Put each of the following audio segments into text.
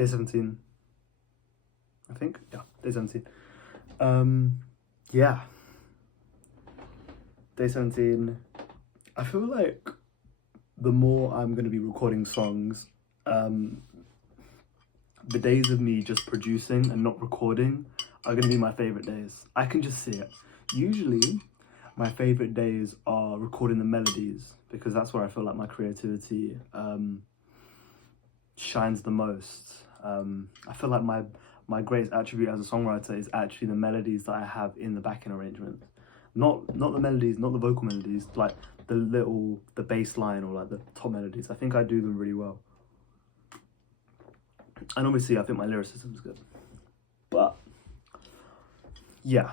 Day 17, I think. Yeah, Day 17. Yeah. Day 17. I feel like the more I'm going to be recording songs, the days of me just producing and not recording are going to be my favorite days. I can just see it. Usually, my favorite days are recording the melodies because that's where I feel like my creativity shines the most. I feel like my greatest attribute as a songwriter is actually the melodies that I have in the backing arrangement. Not the melodies, not the vocal melodies, like the bass line or like the top melodies. I think I do them really well. And obviously I think my lyricism is good. But yeah,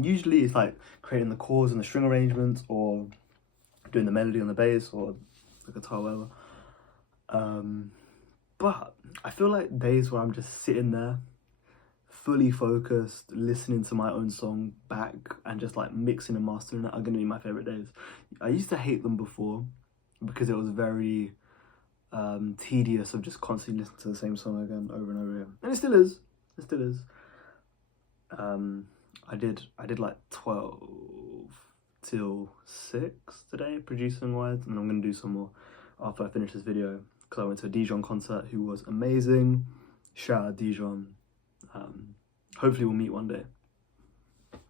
usually it's like creating the chords and the string arrangements or doing the melody on the bass or the guitar, whatever. But I feel like days where I'm just sitting there, fully focused, listening to my own song back and just like mixing and mastering it are gonna be my favorite days. I used to hate them before because it was very tedious of just constantly listening to the same song again over and over again. And it still is. It still is. I did like 12 till 6 today, producing wise, and I'm gonna do some more after I finish this video because I went to a Dijon concert who was amazing. Shout out Dijon. Hopefully we'll meet one day.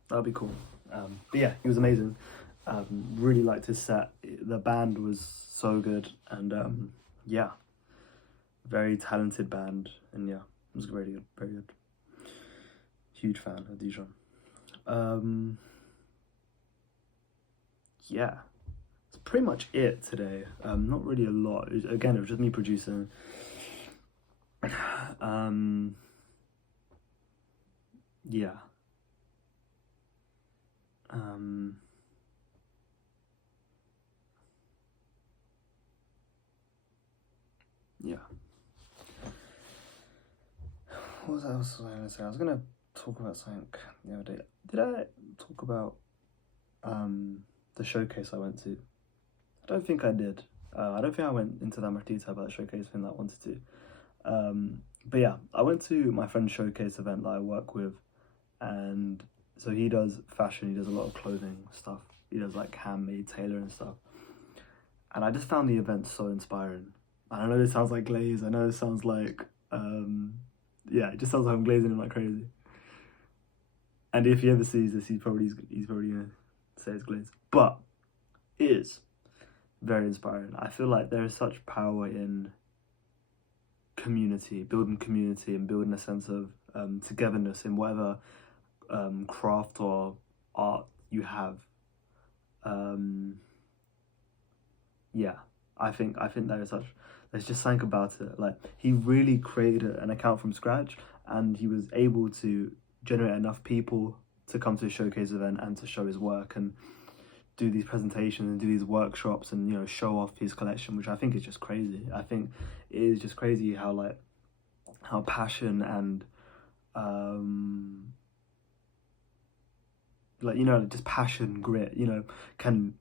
That'd be cool. But yeah, he was amazing. Really liked his set. The band was so good, and yeah, very talented band, and yeah, it was very good, very good. Huge fan of Dijon. Yeah, that's pretty much it today. Not really a lot. Again, it was just me producing. Yeah. Yeah. What else was I gonna say? I was gonna talk about something the other day. Did I talk about the showcase I went to? I don't think I did. I don't think I went into that much detail about the showcase thing that I wanted to. But yeah, I went to my friend's showcase event that I work with, and so he does fashion, he does a lot of clothing stuff. He does like handmade tailoring stuff. And I just found the event so inspiring. And I know this sounds like glaze, I know it sounds like, yeah, it just sounds like I'm glazing him like crazy. And if he ever sees this, he's probably gonna say it's glaze. But it is very inspiring. I feel like there is such power in community, building community and building a sense of togetherness in whatever craft or art you have. Yeah, I think there's just something about it. Like, he really created an account from scratch, and he was able to generate enough people to come to a showcase event and to show his work and do these presentations and do these workshops and, you know, show off his collection, which I think is just crazy. I think it is just crazy how passion and like, you know, just passion, grit, you know, can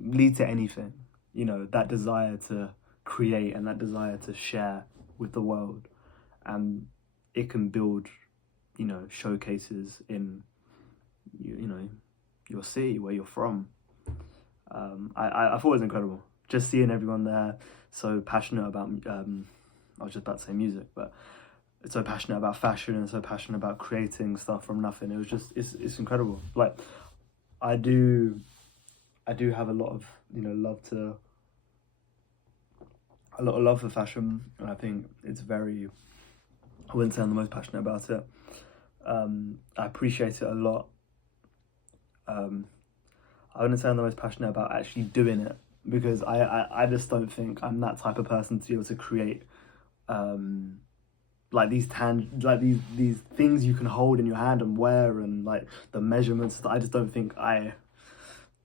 lead to anything. You know, that desire to create and that desire to share with the world, and it can build, you know, showcases in you know, your city where you're from. I thought it was incredible just seeing everyone there so passionate about I was just about to say music, but it's so passionate about fashion and so passionate about creating stuff from nothing. It was just it's incredible. Like, I do have a lot of, you know, love for fashion, and I think it's very, I wouldn't say I'm the most passionate about it. I appreciate it a lot. I wouldn't say I'm the most passionate about actually doing it, because I just don't think I'm that type of person to be able to create like these things you can hold in your hand and wear, and like the measurements. I just don't think I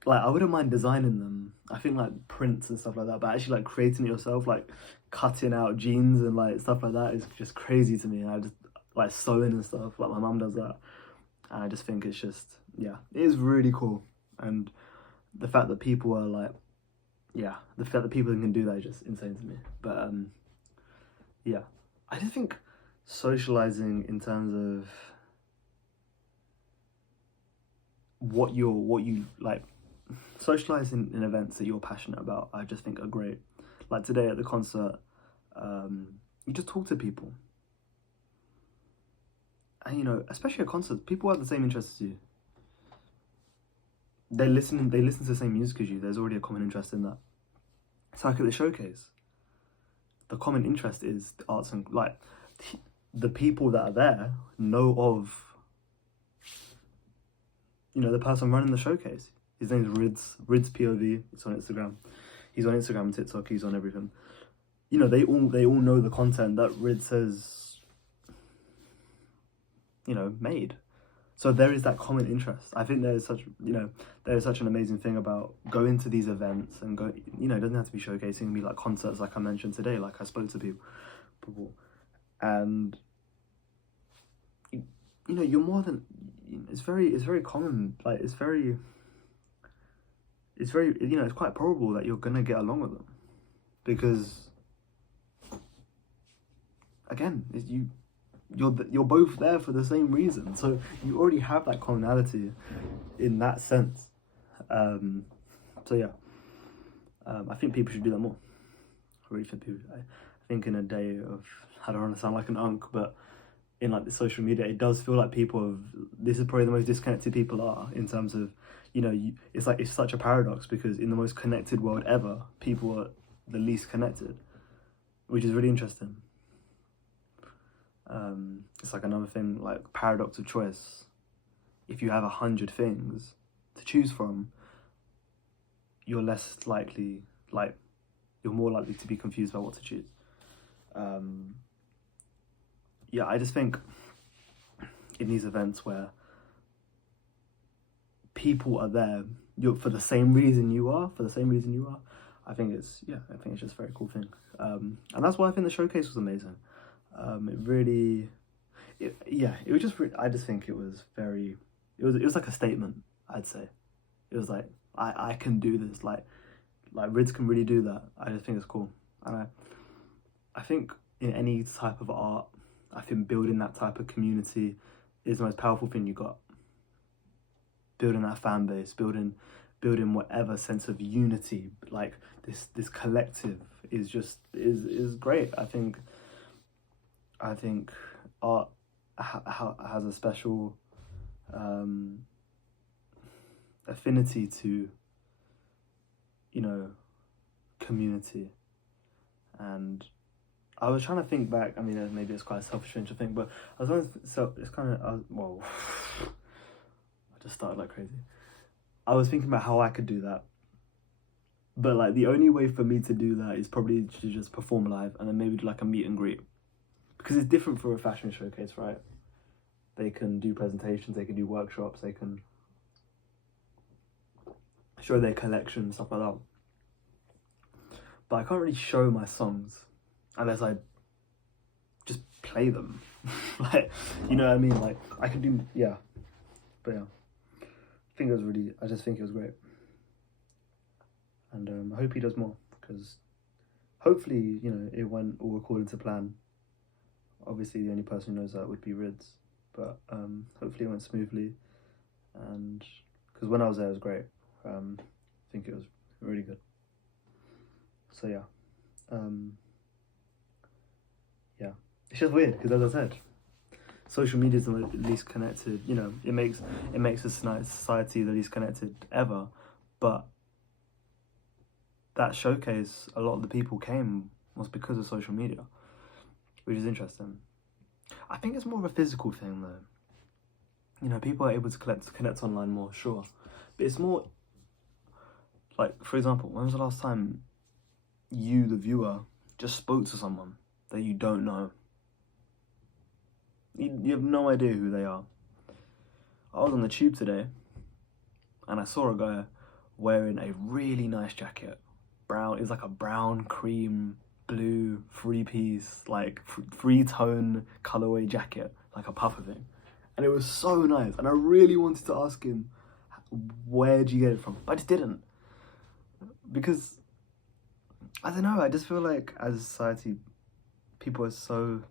wouldn't mind designing them. I think like prints and stuff like that, but actually like creating it yourself, like cutting out jeans and like stuff like that is just crazy to me. And I just like sewing and stuff, like my mum does that. And I just think it's just, yeah, it is really cool. And the fact that people are like, yeah, the fact that people can do that is just insane to me. But yeah, I just think socializing in terms of what you like, socializing in events that you're passionate about, I just think are great. Like today at the concert, you just talk to people, and you know, especially at concerts, people have the same interests as you. They listen to the same music as you. There's already a common interest in that. It's like at the showcase. The common interest is the arts and like the people that are there know of, you know, the person running the showcase. His name is Rids POV. It's on Instagram. He's on Instagram and TikTok. He's on everything. You know, they all know the content that Rids has, you know, made. So there is that common interest. I think there is such an amazing thing about going to these events and go. You know, it doesn't have to be showcasing. It can be like concerts, like I mentioned today. Like I spoke to people, and you know, you're more than. It's very common. Like it's very. You know, it's quite probable that you're gonna get along with them, because again, you're both there for the same reason, so you already have that commonality in that sense. So yeah, I think people should do that more. I really think I think in a day of, I don't want to sound like an unk, but in like the social media, it does feel like this is probably the most disconnected people are, in terms of, you know, it's like, it's such a paradox, because in the most connected world ever, people are the least connected, which is really interesting. It's like another thing, like paradox of choice. If you have 100 things to choose from, you're less likely, like, you're more likely to be confused about what to choose. Yeah, I just think in these events where people are there for the same reason you are, I think it's just a very cool thing. And that's why I think the showcase was amazing. I just think it was like a statement, I'd say. It was like, I can do this, like Rids can really do that. I just think it's cool. And I think in any type of art, I think building that type of community is the most powerful thing you got. Building that fan base, building whatever sense of unity, like this collective is great. I think art has a special affinity to, you know, community. And I was trying to think back. I mean, maybe it's quite a selfish thing to think, but I was it's kind of, well, I just started like crazy. I was thinking about how I could do that, but like the only way for me to do that is probably to just perform live, and then maybe do like a meet and greet, because it's different for a fashion showcase, right? They can do presentations, they can do workshops, they can show their collection, stuff like that. But I can't really show my songs unless I just play them. Like, you know what I mean? Like, I could do, yeah. But yeah, I just think it was great. And I hope he does more, because hopefully, you know, it went all according to plan. Obviously, the only person who knows that would be Rids, but hopefully it went smoothly. And because when I was there, it was great. I think it was really good. So yeah, yeah, it's just weird, because as I said, social media is the least connected. You know, it makes a society the least connected ever. But that showcase, a lot of the people came was because of social media, which is interesting. I think it's more of a physical thing though. You know, people are able to connect online more, sure, but it's more like, for example, when was the last time you, the viewer, just spoke to someone that you don't know? You have no idea who they are. I was on the tube today, and I saw a guy wearing a really nice jacket. Brown, it's like a brown, cream, blue, three-piece, like three-tone colorway jacket, like a puffer thing. And it was so nice, and I really wanted to ask him, where'd you get it from? But I just didn't. Because, I don't know, I just feel like as a society, people are so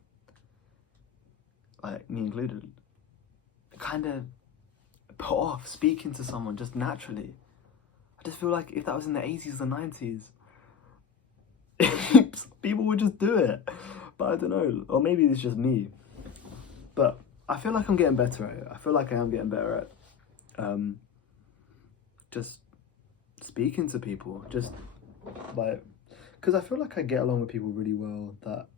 like me included, kind of put off speaking to someone just naturally. I just feel like if that was in the 80s or 90s, people would just do it. But I don't know, or maybe it's just me. But I feel like I'm getting better at it. I feel like I am getting better at just speaking to people, just like, because I feel like I get along with people really well. That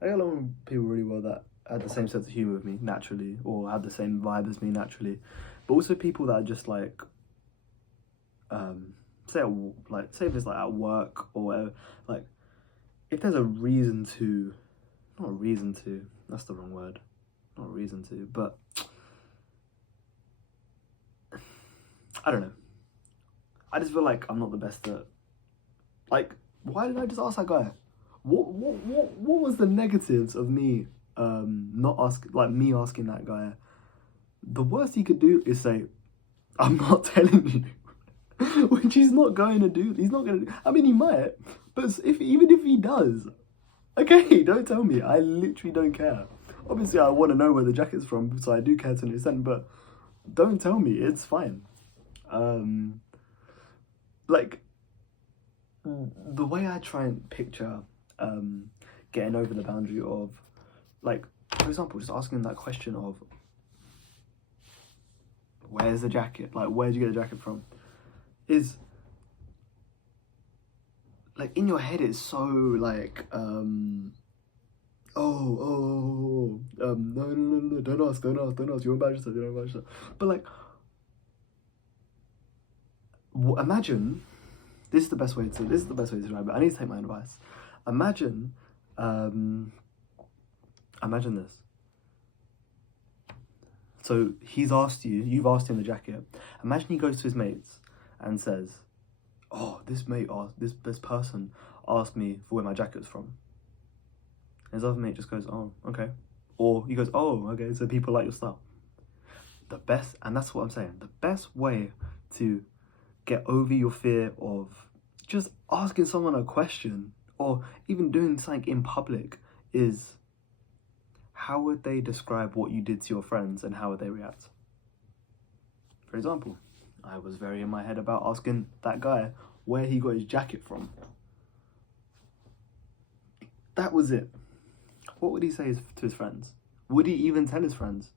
I get along with people really well that had the same sense of humor with me naturally, or had the same vibe as me naturally. But also people that are just like, say if it's like at work or whatever, like if there's a reason to, not a reason to, that's the wrong word, not a reason to, but I don't know. I just feel like I'm not the best at, like, why did I just ask that guy? What was the negatives of me me asking that guy? The worst he could do is say, I'm not telling you. Which he's not going to do. He's not going to do. I mean, he might, but even if he does, okay, don't tell me. I literally don't care. Obviously, I want to know where the jacket's from, so I do care to an extent, but don't tell me. It's fine. Like, the way I try and picture getting over the boundary of, like, for example, just asking that question of, where's the jacket? Like, where'd you get the jacket from? Is, like, in your head it's so, like, no, don't ask, you embarrass yourself, But, like, imagine, this is the best way to describe it. I need to take my advice. Imagine this. So you've asked him the jacket. Imagine he goes to his mates and says, oh, this person asked me for where my jacket's from. And his other mate just goes, oh, okay. Or he goes, oh, okay, so people like your style. And that's what I'm saying, the best way to get over your fear of just asking someone a question or even doing something in public is, how would they describe what you did to your friends and how would they react? For example, I was very in my head about asking that guy where he got his jacket from. That was it. What would he say to his friends? Would he even tell his friends?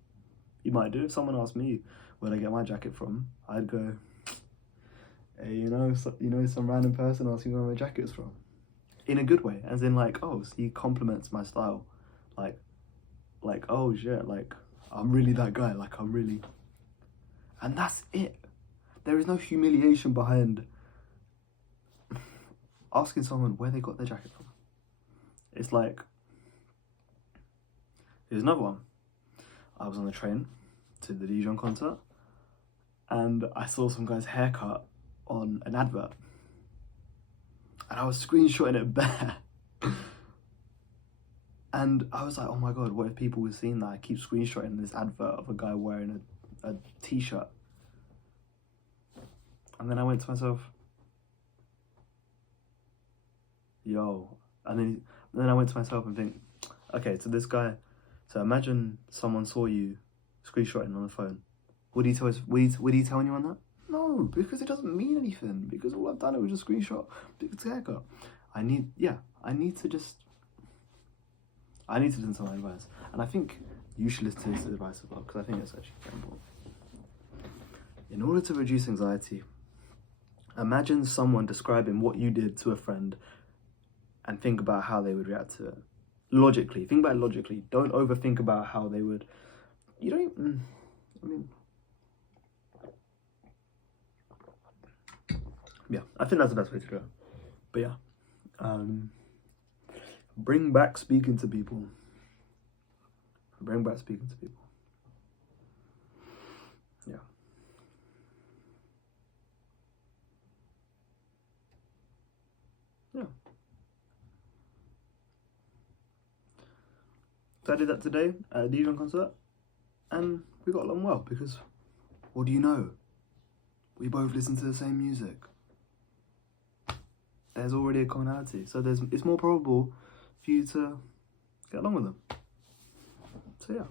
He might do. If someone asked me where I get my jacket from, I'd go, hey, some random person asking where my jacket's from. In a good way, as in like, oh, so he compliments my style. Like, oh shit, like, I'm really that guy, like, I'm really... And that's it. There is no humiliation behind asking someone where they got their jacket from. It's like, here's another one. I was on the train to the Dijon concert, and I saw some guy's haircut on an advert. And I was screenshotting it bare. And I was like, oh my god, what if people were seeing that I keep screenshotting this advert of a guy wearing a t-shirt? And then I went to myself, yo. And then I went to myself and think, okay, so this guy, so imagine someone saw you screenshotting on the phone. Would he tell anyone that? No, because it doesn't mean anything. Because all I've done was just screenshot Big's haircut. I need to listen to my advice. And I think you should listen to this advice as well, because I think it's actually very important. In order to reduce anxiety, imagine someone describing what you did to a friend and think about how they would react to it. Logically. Think about it logically. Don't overthink about how they would... Yeah, I think that's the best way to do it. But yeah. Bring back speaking to people. Yeah. Yeah. So I did that today at a Dijon concert, and we got along well because, what do you know? We both listen to the same music. There's already a commonality, so it's more probable for you to get along with them. So yeah,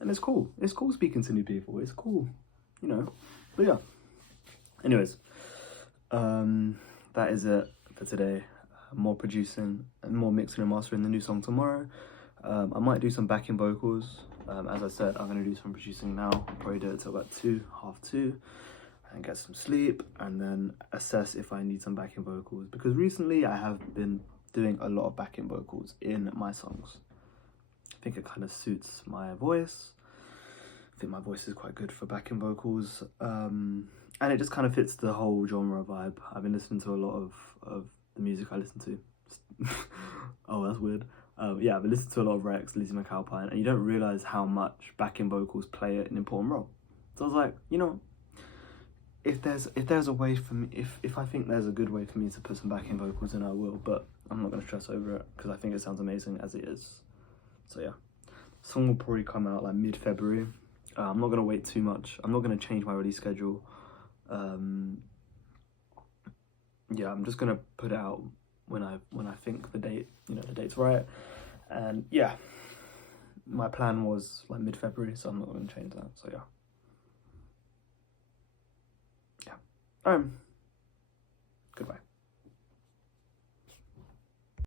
and it's cool. It's cool speaking to new people. It's cool, you know. But yeah. Anyways, that is it for today. More producing and more mixing and mastering the new song tomorrow. I might do some backing vocals. As I said, I'm gonna do some producing now. I'll probably do it till about 2, half 2, and get some sleep, and then assess if I need some backing vocals. Because recently I have been doing a lot of backing vocals in my songs. I think it kind of suits my voice. I think my voice is quite good for backing vocals. And it just kind of fits the whole genre vibe. I've been listening to a lot of the music I listen to. Oh, that's weird. Yeah, I've been listening to a lot of Rex, Lizzie McAlpine, and you don't realise how much backing vocals play an important role. So I was like, you know, if there's a way for me, if I think there's a good way for me to put some backing vocals in, I will, but I'm not going to stress over it, because I think it sounds amazing as it is. So yeah, the song will probably come out like mid-February. I'm not going to wait too much. I'm not going to change my release schedule. Yeah, I'm just gonna put it out when I think the date's right. And yeah, my plan was like mid-February, so I'm not gonna change that. So yeah. Goodbye.